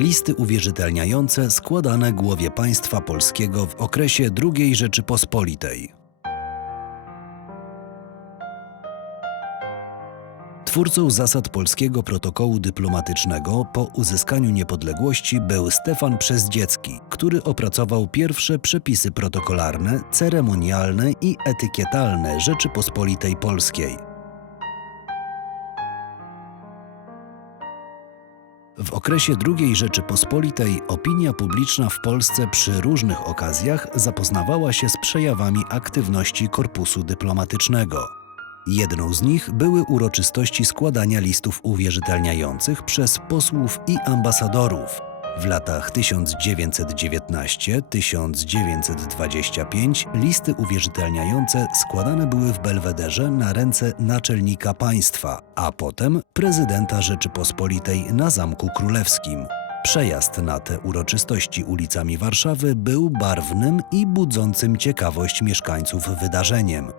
listy uwierzytelniające składane głowie państwa polskiego w okresie II Rzeczypospolitej. Twórcą zasad polskiego protokołu dyplomatycznego po uzyskaniu niepodległości był Stefan Przezdziecki, który opracował pierwsze przepisy protokolarne, ceremonialne i etykietalne Rzeczypospolitej Polskiej. W okresie II Rzeczypospolitej opinia publiczna w Polsce przy różnych okazjach zapoznawała się z przejawami aktywności korpusu dyplomatycznego. Jedną z nich były uroczystości składania listów uwierzytelniających przez posłów i ambasadorów. W latach 1919-1925 listy uwierzytelniające składane były w Belwederze na ręce naczelnika państwa, a potem prezydenta Rzeczypospolitej na Zamku Królewskim. Przejazd na te uroczystości ulicami Warszawy był barwnym i budzącym ciekawość mieszkańców wydarzeniem.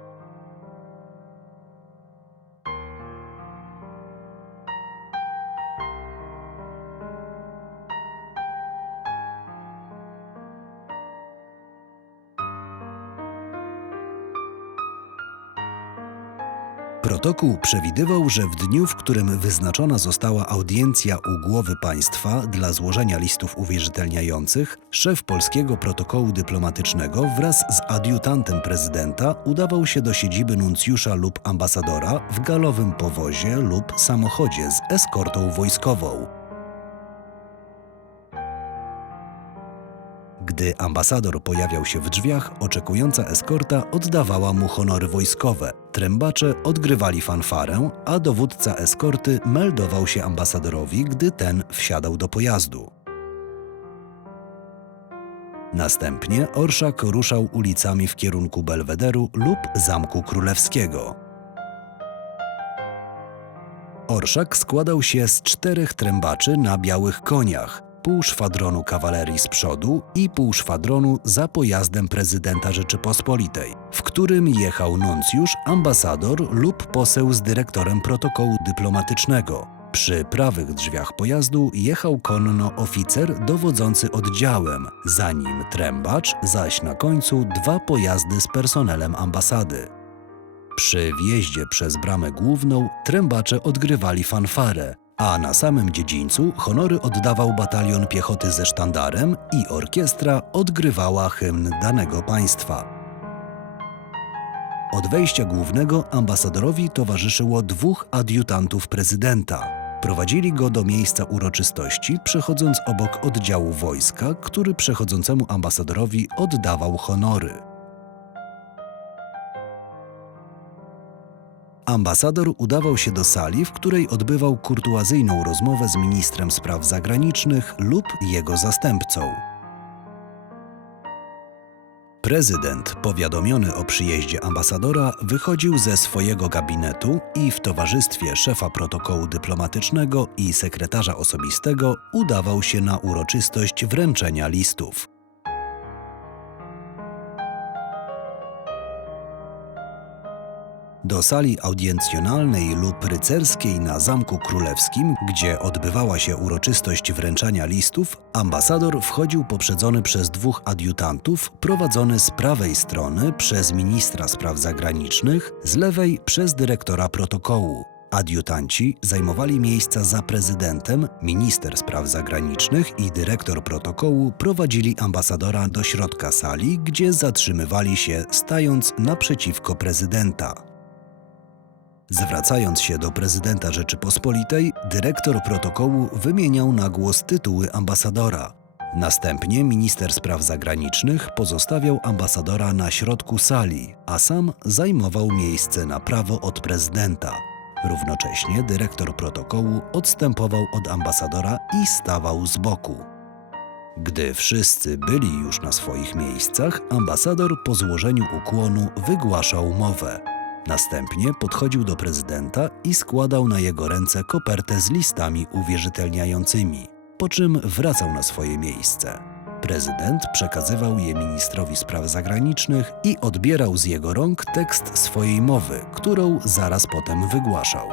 Protokół przewidywał, że w dniu, w którym wyznaczona została audiencja u głowy państwa dla złożenia listów uwierzytelniających, szef polskiego protokołu dyplomatycznego wraz z adiutantem prezydenta udawał się do siedziby nuncjusza lub ambasadora w galowym powozie lub samochodzie z eskortą wojskową. Gdy ambasador pojawiał się w drzwiach, oczekująca eskorta oddawała mu honory wojskowe. Trębacze odgrywali fanfarę, a dowódca eskorty meldował się ambasadorowi, gdy ten wsiadał do pojazdu. Następnie orszak ruszał ulicami w kierunku Belwederu lub Zamku Królewskiego. Orszak składał się z czterech trębaczy na białych koniach, pół szwadronu kawalerii z przodu i pół szwadronu za pojazdem prezydenta Rzeczypospolitej, w którym jechał nuncjusz, ambasador lub poseł z dyrektorem protokołu dyplomatycznego. Przy prawych drzwiach pojazdu jechał konno oficer dowodzący oddziałem, za nim trębacz, zaś na końcu dwa pojazdy z personelem ambasady. Przy wjeździe przez bramę główną trębacze odgrywali fanfarę, a na samym dziedzińcu honory oddawał batalion piechoty ze sztandarem i orkiestra odgrywała hymn danego państwa. Od wejścia głównego ambasadorowi towarzyszyło dwóch adiutantów prezydenta. Prowadzili go do miejsca uroczystości, przechodząc obok oddziału wojska, który przechodzącemu ambasadorowi oddawał honory. Ambasador udawał się do sali, w której odbywał kurtuazyjną rozmowę z ministrem spraw zagranicznych lub jego zastępcą. Prezydent, powiadomiony o przyjeździe ambasadora, wychodził ze swojego gabinetu i w towarzystwie szefa protokołu dyplomatycznego i sekretarza osobistego udawał się na uroczystość wręczenia listów. Do sali audiencjonalnej lub rycerskiej na Zamku Królewskim, gdzie odbywała się uroczystość wręczania listów, ambasador wchodził poprzedzony przez dwóch adiutantów, prowadzony z prawej strony przez ministra spraw zagranicznych, z lewej przez dyrektora protokołu. Adiutanci zajmowali miejsca za prezydentem, minister spraw zagranicznych i dyrektor protokołu prowadzili ambasadora do środka sali, gdzie zatrzymywali się stając naprzeciwko prezydenta. Zwracając się do prezydenta Rzeczypospolitej, dyrektor protokołu wymieniał na głos tytuły ambasadora. Następnie minister spraw zagranicznych pozostawiał ambasadora na środku sali, a sam zajmował miejsce na prawo od prezydenta. Równocześnie dyrektor protokołu odstępował od ambasadora i stawał z boku. Gdy wszyscy byli już na swoich miejscach, ambasador po złożeniu ukłonu wygłaszał mowę. Następnie podchodził do prezydenta i składał na jego ręce kopertę z listami uwierzytelniającymi, po czym wracał na swoje miejsce. Prezydent przekazywał je ministrowi spraw zagranicznych i odbierał z jego rąk tekst swojej mowy, którą zaraz potem wygłaszał.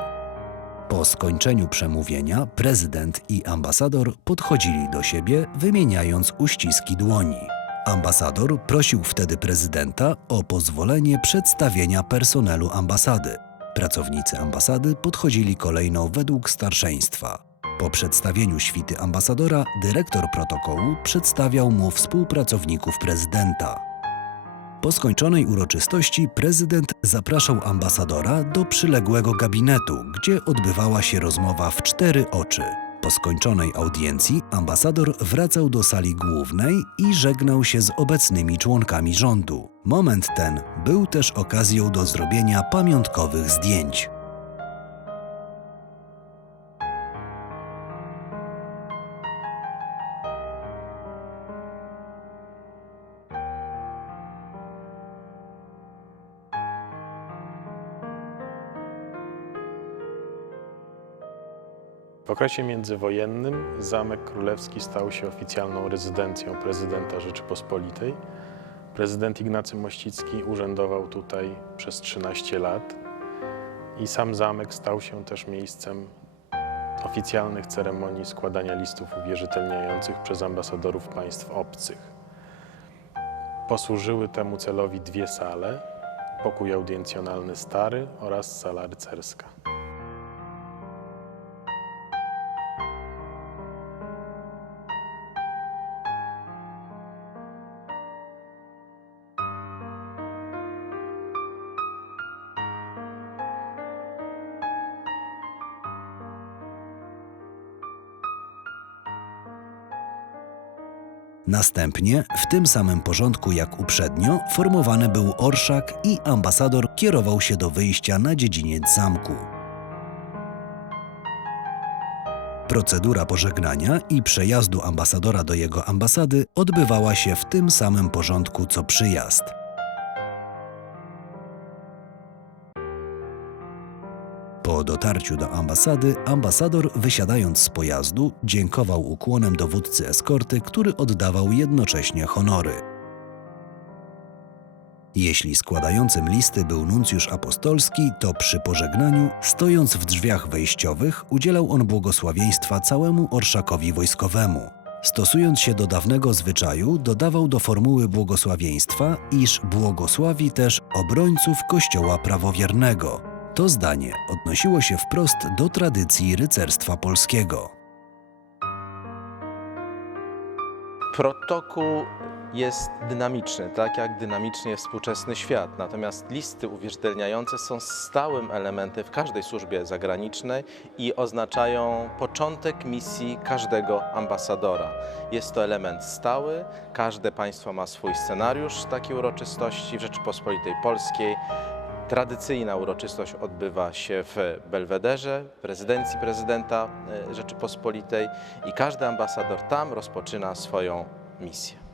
Po skończeniu przemówienia prezydent i ambasador podchodzili do siebie, wymieniając uściski dłoni. Ambasador prosił wtedy prezydenta o pozwolenie przedstawienia personelu ambasady. Pracownicy ambasady podchodzili kolejno według starszeństwa. Po przedstawieniu świty ambasadora, dyrektor protokołu przedstawiał mu współpracowników prezydenta. Po skończonej uroczystości prezydent zapraszał ambasadora do przyległego gabinetu, gdzie odbywała się rozmowa w cztery oczy. Po skończonej audiencji ambasador wracał do sali głównej i żegnał się z obecnymi członkami rządu. Moment ten był też okazją do zrobienia pamiątkowych zdjęć. W okresie międzywojennym Zamek Królewski stał się oficjalną rezydencją prezydenta Rzeczypospolitej. Prezydent Ignacy Mościcki urzędował tutaj przez 13 lat i sam zamek stał się też miejscem oficjalnych ceremonii składania listów uwierzytelniających przez ambasadorów państw obcych. Posłużyły temu celowi dwie sale, pokój audiencjonalny stary oraz sala rycerska. Następnie, w tym samym porządku jak uprzednio, formowany był orszak i ambasador kierował się do wyjścia na dziedziniec zamku. Procedura pożegnania i przejazdu ambasadora do jego ambasady odbywała się w tym samym porządku co przyjazd. Po dotarciu do ambasady, ambasador wysiadając z pojazdu, dziękował ukłonem dowódcy eskorty, który oddawał jednocześnie honory. Jeśli składającym listy był nuncjusz apostolski, to przy pożegnaniu, stojąc w drzwiach wejściowych, udzielał on błogosławieństwa całemu orszakowi wojskowemu. Stosując się do dawnego zwyczaju, dodawał do formuły błogosławieństwa, iż błogosławi też obrońców Kościoła prawowiernego. To zdanie odnosiło się wprost do tradycji rycerstwa polskiego. Protokół jest dynamiczny, tak jak dynamiczny jest współczesny świat. Natomiast listy uwierzytelniające są stałym elementem w każdej służbie zagranicznej i oznaczają początek misji każdego ambasadora. Jest to element stały, każde państwo ma swój scenariusz takiej uroczystości w Rzeczypospolitej Polskiej. Tradycyjna uroczystość odbywa się w Belwederze, w rezydencji prezydenta e, Rzeczypospolitej i każdy ambasador tam rozpoczyna swoją misję.